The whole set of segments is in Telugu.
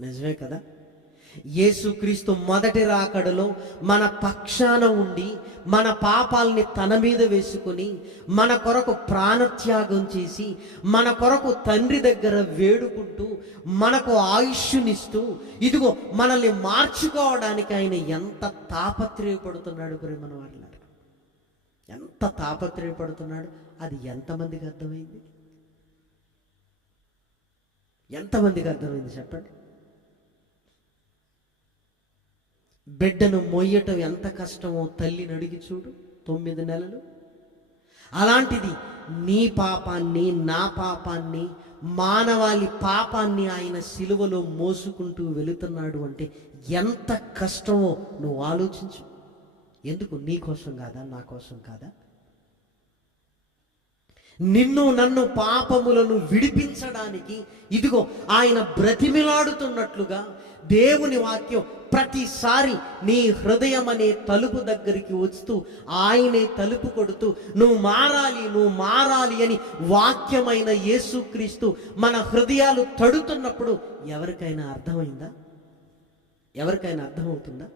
నిజమే కదా? యేసుక్రీస్తు మొదటి రాకడలో మన పక్షాన ఉండి మన పాపాల్ని తన మీద వేసుకుని మన కొరకు ప్రాణత్యాగం చేసి మన కొరకు తండ్రి దగ్గర వేడుకుంటూ మనకు ఆయుష్నిస్తూ ఇదిగో మనల్ని మార్చుకోవడానికి ఆయన ఎంత తాపత్రయపడుతున్నాడు ప్రేమన వాళ్ళ ఎంత తాపత్రయపడుతున్నాడు. అది ఎంతమందికి అర్థమైంది? ఎంతమందికి అర్థమైంది చెప్పండి? బిడ్డను మొయ్యటం ఎంత కష్టమో తల్లిని అడిగి చూడు తొమ్మిది నెలలు. అలాంటిది నీ పాపాన్ని నా పాపాన్ని మానవాళి పాపాన్ని ఆయన సిలువలో మోసుకుంటూ వెళుతున్నాడు అంటే ఎంత కష్టమో నువ్వు ఆలోచించు. ఎందుకు? నీ కోసం కాదా? నా కోసం కాదా? నిన్ను నన్ను పాపములను విడిపించడానికి ఇదిగో ఆయన బ్రతిమిలాడుతున్నట్లుగా దేవుని వాక్యం ప్రతిసారి నీ హృదయం అనే తలుపు దగ్గరికి వస్తూ ఆయనే తలుపు కొడుతూ నువ్వు మారాలి నువ్వు మారాలి అని వాక్యమైన యేసుక్రీస్తు మన హృదయాలు తడుతున్నప్పుడు ఎవరికైనా అర్థమైందా? ఎవరికైనా అర్థమవుతుందా?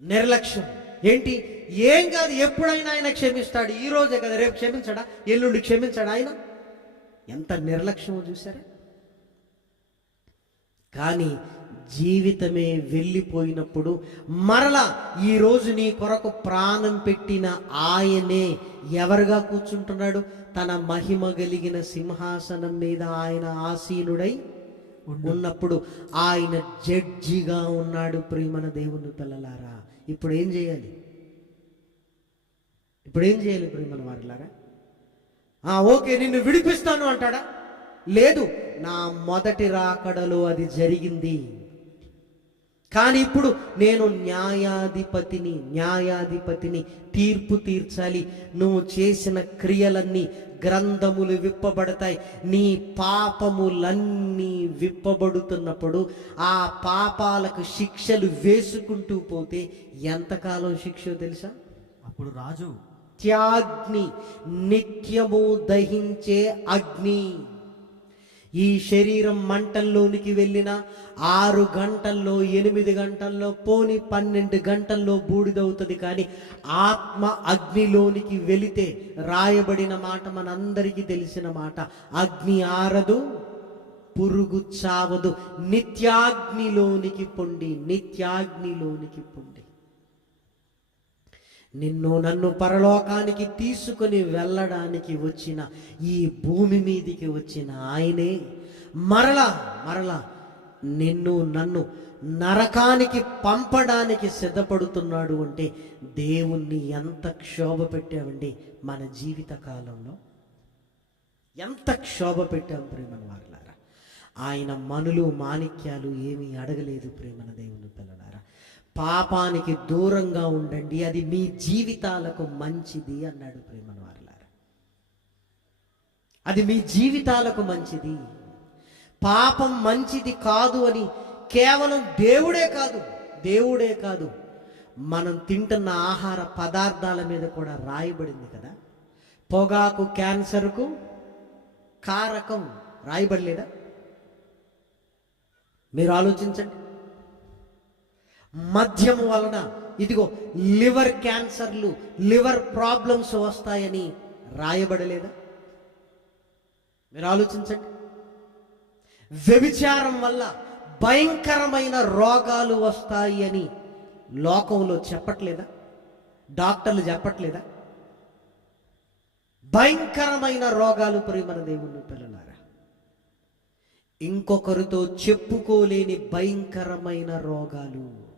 నిర్లక్ష్యం. ఏంటి? ఏం కాదు ఎప్పుడైనా ఆయన క్షమిస్తాడు. ఈ రోజే కదా రేపు క్షమించడా? ఎల్లుండి క్షమించడా ఆయన? ఎంత నిర్లక్ష్యమో చూసారా కానీ జీవితమే వెళ్ళిపోయినప్పుడు మరలా ఈ రోజు నీ కొరకు ప్రాణం పెట్టిన ఆయనే ఎవరుగా కూర్చుంటున్నాడు? తన మహిమ కలిగిన సింహాసనం మీద ఆయన ఆసీనుడై ఉన్నప్పుడు ఆయన జడ్జిగా ఉన్నాడు ప్రియమన దేవుని పిల్లలారా. ఇప్పుడు ఏం చేయాలి? ఇప్పుడు ఏం చేయాలి ప్రేమల వారిలారా ఆ ఓకే నిన్ను విడిపిస్తాను అంటాడా? లేదు నా మొదటి రాకడలో అది జరిగింది. కానీ ఇప్పుడు నేను న్యాయాధిపతిని న్యాయాధిపతిని తీర్పు తీర్చాలి. నువ్వు చేసిన క్రియలన్నీ గ్రంథములు విప్పబడతాయి. నీ పాపములన్నీ విప్పబడుతున్నప్పుడు ఆ పాపాలకు శిక్షలు వేసుకుంటూ పోతే ఎంతకాలం శిక్ష తెలుసా? అప్పుడు రాజు త్యాగ్ని నిత్యము దహించే అగ్ని. ఈ శరీరం మంటల్లోనికి వెళ్ళిన ఆరు గంటల్లో ఎనిమిది గంటల్లో పోని పన్నెండు గంటల్లో బూడిదవుతుంది కానీ ఆత్మ అగ్నిలోనికి వెళితే రాయబడిన మాట మనందరికీ తెలిసిన మాట. అగ్ని ఆరదు పురుగు చావదు. నిత్యాగ్నిలోనికి పొండి నిత్యాగ్నిలోనికి పొండి. నిన్ను నన్ను పరలోకానికి తీసుకుని వెళ్ళడానికి వచ్చిన ఈ భూమి మీదికి వచ్చిన ఆయనే. మరలా మరలా నిన్ను నన్ను నరకానికి పంపడానికి సిద్ధపడుతున్నాడు అంటే దేవుణ్ణి ఎంత క్షోభ పెట్టామండి మన జీవిత కాలంలో? ఎంత క్షోభ పెట్టాం ప్రేమను వారులారా? ఆయన మనులు మాణిక్యాలు ఏమీ అడగలేదు ప్రేమన దేవుని పిల్ల పాపానికి దూరంగా ఉండండి అది మీ జీవితాలకు మంచిది అన్నాడు ప్రేమనవారులారు అది మీ జీవితాలకు మంచిది. పాపం మంచిది కాదు అని కేవలం దేవుడే కాదు దేవుడే కాదు. మనం తింటున్న ఆహార పదార్థాల మీద కూడా రాయబడింది కదా. పొగాకు క్యాన్సర్కు కారకం రాయబడలేదా? మీరు ఆలోచించండి. మద్యం వలన ఇదిగో లివర్ క్యాన్సర్లు లివర్ ప్రాబ్లమ్స్ వస్తాయని రాయబడలేదా? మీరు ఆలోచించండి. వ్యభిచారం వల్ల భయంకరమైన రోగాలు వస్తాయి అని లోకంలో చెప్పట్లేదా? డాక్టర్లు చెప్పట్లేదా? భయంకరమైన రోగాలు ప్రియమన దేవుని పిల్లలారా. ఇంకొకరితో చెప్పుకోలేని భయంకరమైన రోగాలు.